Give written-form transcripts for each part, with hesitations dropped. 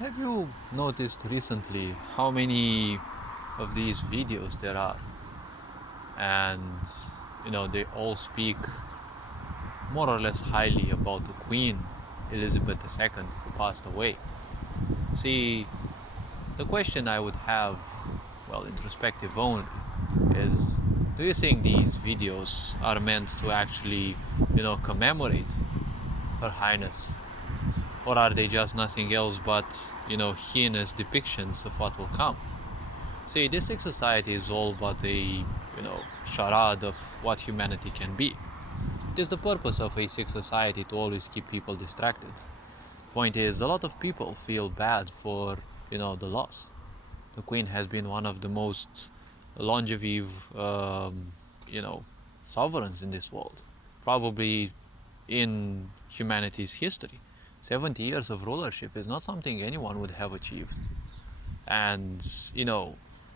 Have you noticed recently how many of these videos there are? And they all speak more or less highly about the Queen Elizabeth II who passed away. See, the question I would have, well, introspective only, is do you think these videos are meant to actually, commemorate Her Highness? Or are they just nothing else but, heinous depictions of what will come? See, this sick society is all but a, charade of what humanity can be. It is the purpose of a sick society to always keep people distracted. Point is, a lot of people feel bad for, the loss. The Queen has been one of the most longevous, you know, sovereigns in this world, probably in humanity's history. 70 years of rulership is not something anyone would have achieved. And,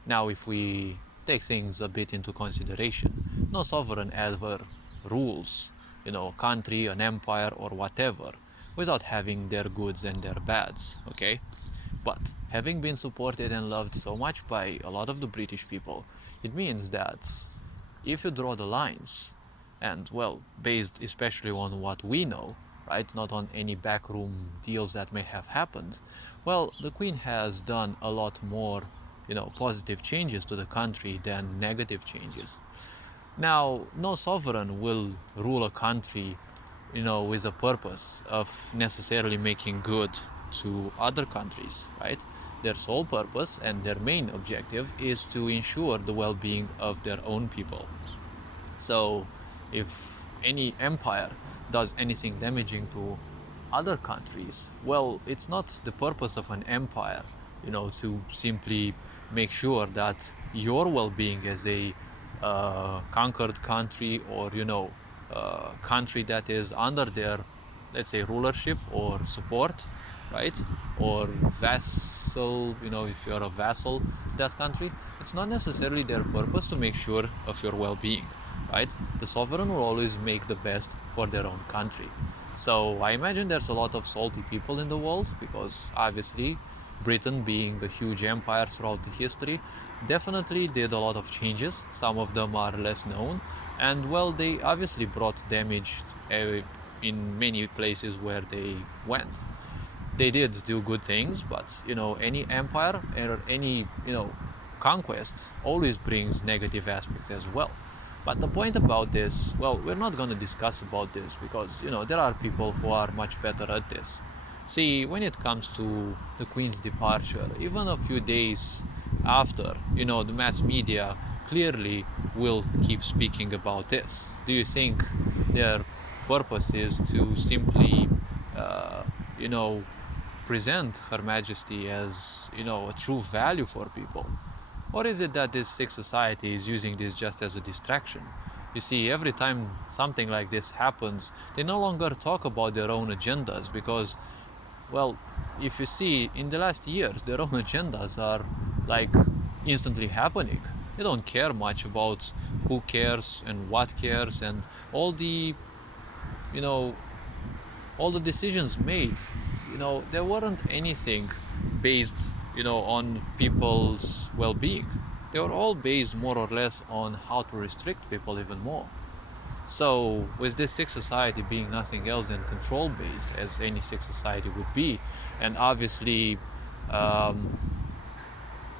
now if we take things a bit into consideration, no sovereign ever rules, a country, an empire, or whatever, without having their goods and their bads, okay? But having been supported and loved so much by a lot of the British people, it means that if you draw the lines, and well, based especially on what we know, right, not on any backroom deals that may have happened, well, the Queen has done a lot more, positive changes to the country than negative changes. Now, no sovereign will rule a country, with a purpose of necessarily making good to other countries, right? Their sole purpose and their main objective is to ensure the well-being of their own people. So, if any empire does anything damaging to other countries, well, it's not the purpose of an empire, to simply make sure that your well-being as a conquered country or country that is under their, let's say, rulership or support, right, or vassal, if you're a vassal that country, it's not necessarily their purpose to make sure of your well-being, right? The sovereign will always make the best for their own country. So I imagine there's a lot of salty people in the world because obviously Britain, being a huge empire throughout the history, definitely did a lot of changes. Some of them are less known, and well, they obviously brought damage in many places where they went. They did do good things, but any empire or any conquest always brings negative aspects as well. But the point about this, well, we're not going to discuss about this because there are people who are much better at this. See, when it comes to the Queen's departure, even a few days after, the mass media clearly will keep speaking about this. Do you think their purpose is to simply, you know, present Her Majesty as, a true value for people? Or is it that this sick society is using this just as a distraction? You see, every time something like this happens, they no longer talk about their own agendas because, well, if you see, in the last years, their own agendas are like instantly happening. They don't care much about who cares and what cares and all the, you know, all the decisions made. There weren't anything based, on people's well-being. They were all based more or less on how to restrict people even more. So, with this sick society being nothing else than control-based, as any sick society would be, and obviously um,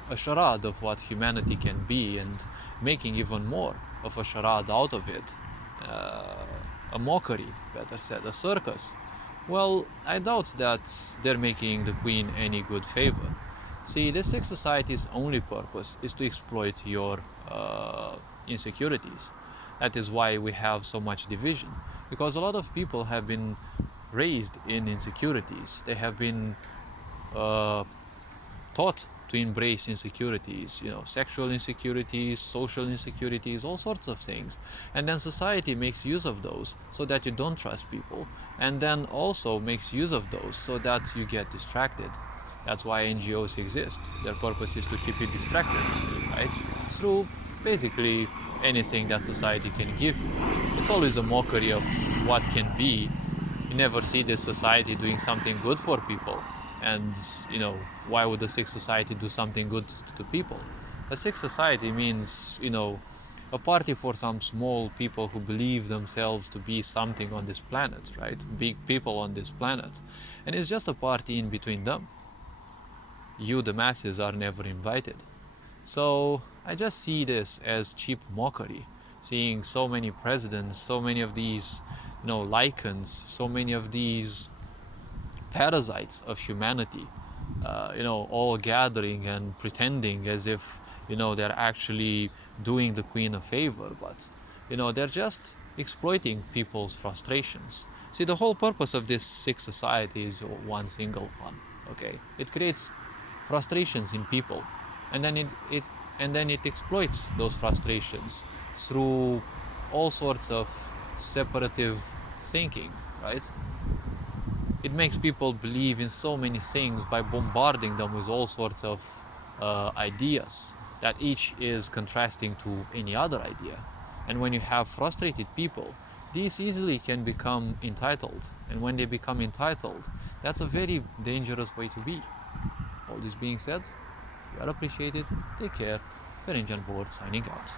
a charade of what humanity can be, and making even more of a charade out of it, a mockery, better said, a circus. Well, I doubt that they're making the Queen any good favor. See, this sick society's only purpose is to exploit your insecurities. That is why we have so much division, because a lot of people have been raised in insecurities. They have been taught to embrace insecurities, sexual insecurities, social insecurities, all sorts of things. And then society makes use of those so that you don't trust people, and then also makes use of those so that you get distracted. That's why NGOs exist. Their purpose is to keep you distracted, right? Through basically anything that society can give you. It's always a mockery of what can be. You never see this society doing something good for people. And why would a sick society do something good to the people? A sick society means a party for some small people who believe themselves to be something on this planet, right? Big people on this planet. And it's just a party in between them. You, the masses, are never invited. So I just see this as cheap mockery, seeing so many presidents, so many of these lichens, so many of these parasites of humanity, all gathering and pretending as if they're actually doing the queen a favor, but they're just exploiting people's frustrations. See, the whole purpose of this sick society is one single one. Okay, it creates frustrations in people, and then it exploits those frustrations through all sorts of separative thinking, right? It makes people believe in so many things by bombarding them with all sorts of ideas that each is contrasting to any other idea. And when you have frustrated people, these easily can become entitled. And when they become entitled, that's a very dangerous way to be. All this being said, you are appreciated. Take care. Ferenc Board signing out.